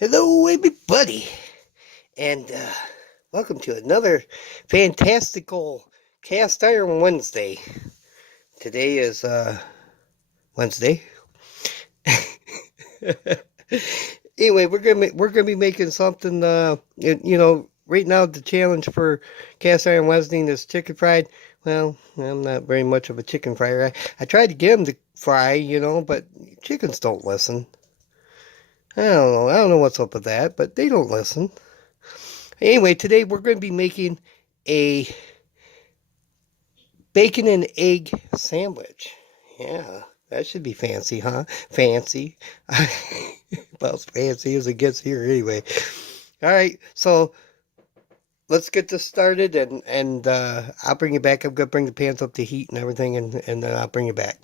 Hello, everybody, and welcome to another fantastical Cast Iron Wednesday. Today is Wednesday. Anyway, we're gonna be making something. Right now the challenge for Cast Iron Wednesday is chicken fried. Well, I'm not very much of a chicken fryer. I tried to get them to fry, but chickens don't listen. I don't know. I don't know what's up with that, but they don't listen. Anyway, today we're going to be making a bacon and egg sandwich. Yeah, that should be fancy, huh? Fancy. About as fancy as it gets here anyway. All right, so let's get this started and I'll bring you back. I'm going to bring the pans up to heat and everything and then I'll bring you back.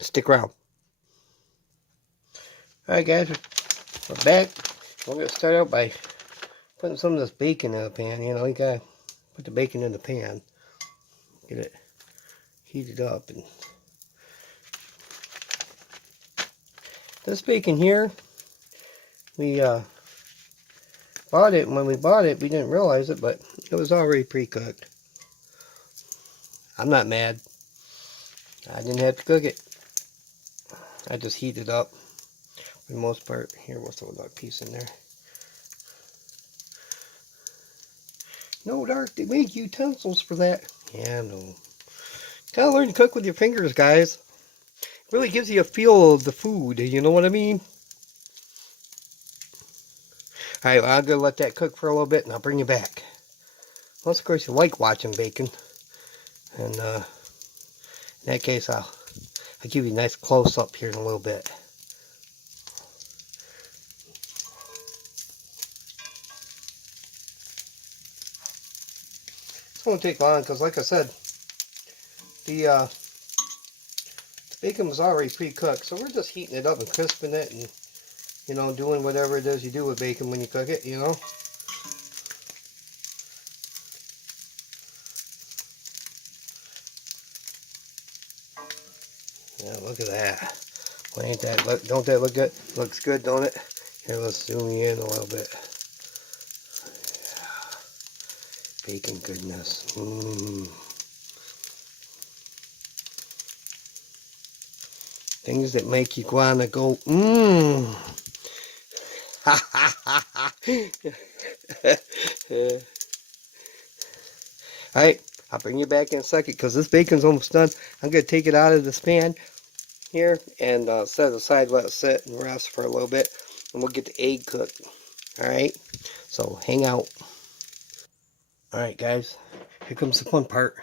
Stick around. All right, guys, we're back. We're going to start out by putting some of this bacon in the pan. You got to put the bacon in the pan. Get it heated up. And this bacon here, we bought it, and when we bought it, we didn't realize it, but it was already pre-cooked. I'm not mad. I didn't have to cook it. I just heated up for the most part. Here, we'll throw that piece in there. No, Dark, they make utensils for that. Yeah, no. Gotta learn to cook with your fingers, guys. It really gives you a feel of the food, you know what I mean? Alright, well, I'm gonna let that cook for a little bit, and I'll bring you back. Unless, of course, you like watching bacon. And, in that case, I'll give you a nice close-up here in a little bit. It's going to take long because, like I said, the bacon was already pre-cooked, so we're just heating it up and crisping it and, doing whatever it is you do with bacon when you cook it, Yeah, look at that. Well, ain't that, don't that look good? Looks good, don't it? Here, let's zoom you in a little bit. Bacon goodness. Things that make you wanna go, Alright, I'll bring you back in a second because this bacon's almost done. I'm going to take it out of this pan here and set it aside, let it sit and rest for a little bit, and we'll get the egg cooked. Alright, so hang out. Alright, guys, here comes the fun part.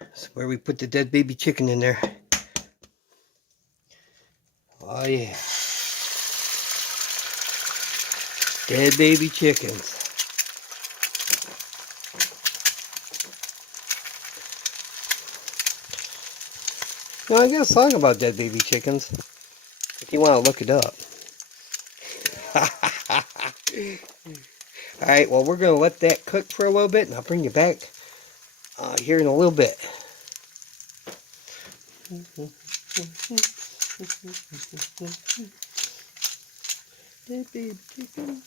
This is where we put the dead baby chicken in there. Oh, yeah. Dead baby chickens. I got a song about dead baby chickens, if you want to look it up. Alright, well, we're going to let that cook for a little bit, and I'll bring you back here in a little bit. Dead baby chicken.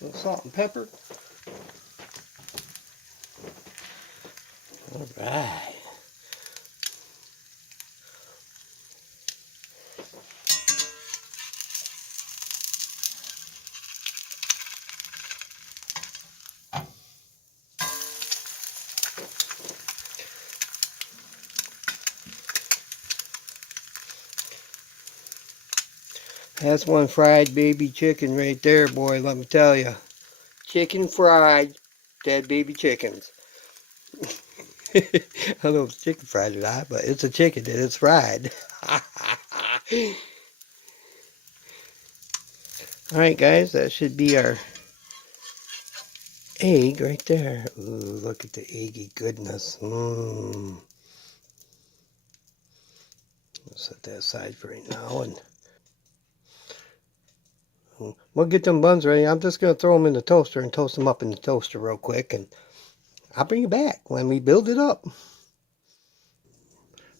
A little salt and pepper. All right. That's one fried baby chicken right there, boy, let me tell you. Chicken fried, dead baby chickens. I don't know if it's chicken fried or not, but it's a chicken and it's fried. Alright, guys, that should be our egg right there. Ooh, look at the eggy goodness. I'll set that aside for right now and We'll get them buns ready. I'm just going to throw them in the toaster and toast them up in the toaster real quick. And I'll bring you back when we build it up.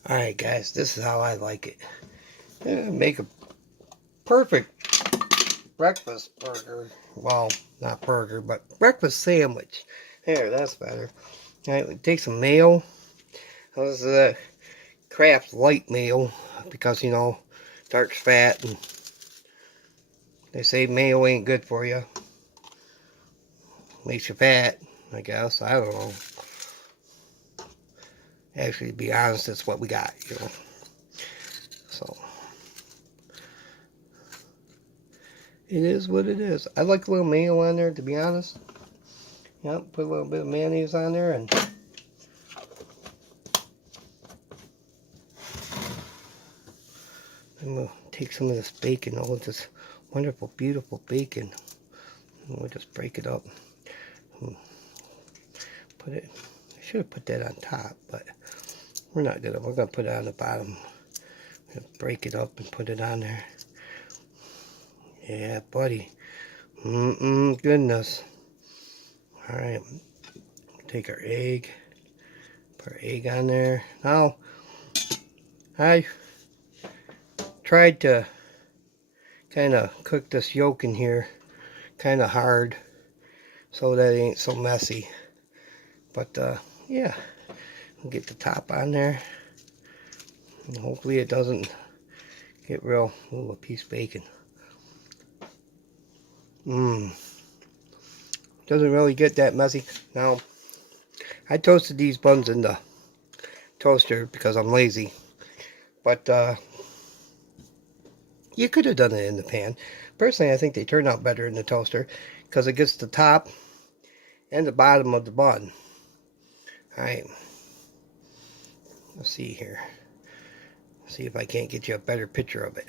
Alright guys, this is how I like it. Make a perfect breakfast burger. Well, not burger, but breakfast sandwich. There, that's better. Alright, take some mayo. This is Kraft light mayo because, you know, dark's fat and they say mayo ain't good for you. Makes you fat, I guess. I don't know. Actually, to be honest, that's what we got, you know. So, it is what it is. I like a little mayo on there, to be honest. Yep, put a little bit of mayonnaise on there and we'll take some of this bacon, all of this wonderful, beautiful bacon. And we'll just break it up. Put it, I should have put that on top, but we're gonna put it on the bottom. Break it up and put it on there. Yeah, buddy. Goodness. Alright. Take our egg. Put our egg on there. Now, I tried to kind of cook this yolk in here kind of hard so that it ain't so messy. But, yeah. We'll get the top on there. And hopefully it doesn't get real. Ooh, a piece of bacon. Doesn't really get that messy. Now, I toasted these buns in the toaster because I'm lazy. But, you could have done it in the pan. Personally, I think they turn out better in the toaster because it gets the top and the bottom of the bun. Alright. Let's see here. See if I can't get you a better picture of it.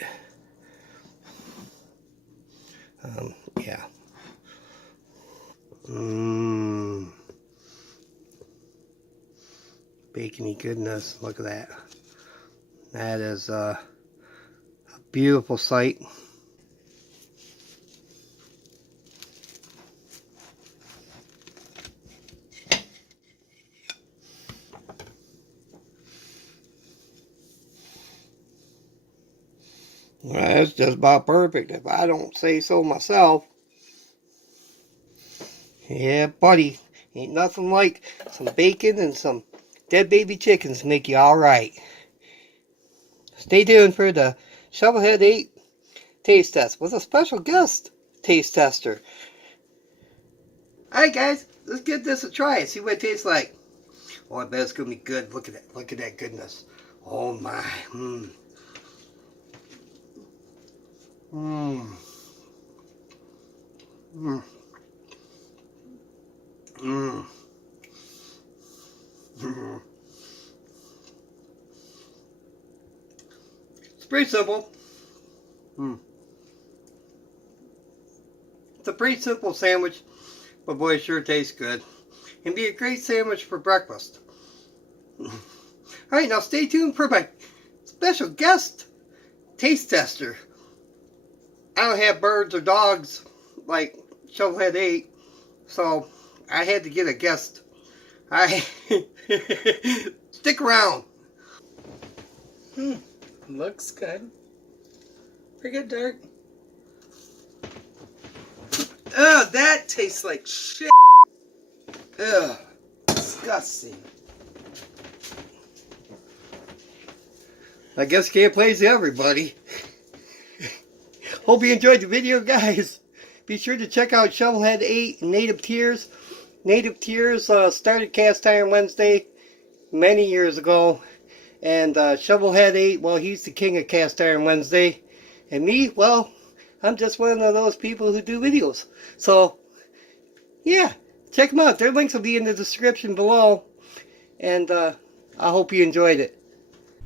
Yeah. Bacony goodness. Look at that. That is a beautiful sight. Well, that's just about perfect if I don't say so myself. Yeah, buddy. Ain't nothing like some bacon and some dead baby chickens make you alright. Stay tuned for the Shovelhead 8 taste test with a special guest taste tester. Alright guys, let's give this a try and see what it tastes like. Oh, I bet it's gonna be good. Look at that. Look at that goodness. Oh my. It's pretty simple. It's a pretty simple sandwich, but boy, it sure tastes good. And be a great sandwich for breakfast. Alright, now stay tuned for my special guest taste tester. I don't have birds or dogs like Shovelhead 8, so I had to get a guest. Stick around. Looks good. Pretty good, Dark. Ugh, that tastes like shit. Ugh, disgusting. I guess can't please everybody. Hope you enjoyed the video, guys. Be sure to check out Shovelhead 8 and Native Tearz. Native Tearz started Cast Iron Wednesday many years ago. And Shovelhead 8, well, he's the king of Cast Iron Wednesday. And me, well, I'm just one of those people who do videos. So, yeah, check them out. Their links will be in the description below. And I hope you enjoyed it.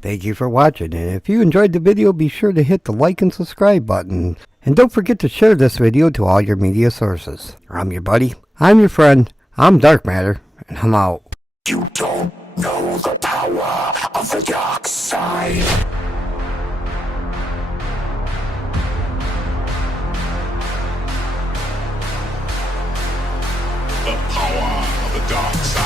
Thank you for watching, and if you enjoyed the video, be sure to hit the like and subscribe button. And don't forget to share this video to all your media sources. I'm your buddy, I'm your friend, I'm Dark Matter, and I'm out. You don't know the power of the dark side. dark side.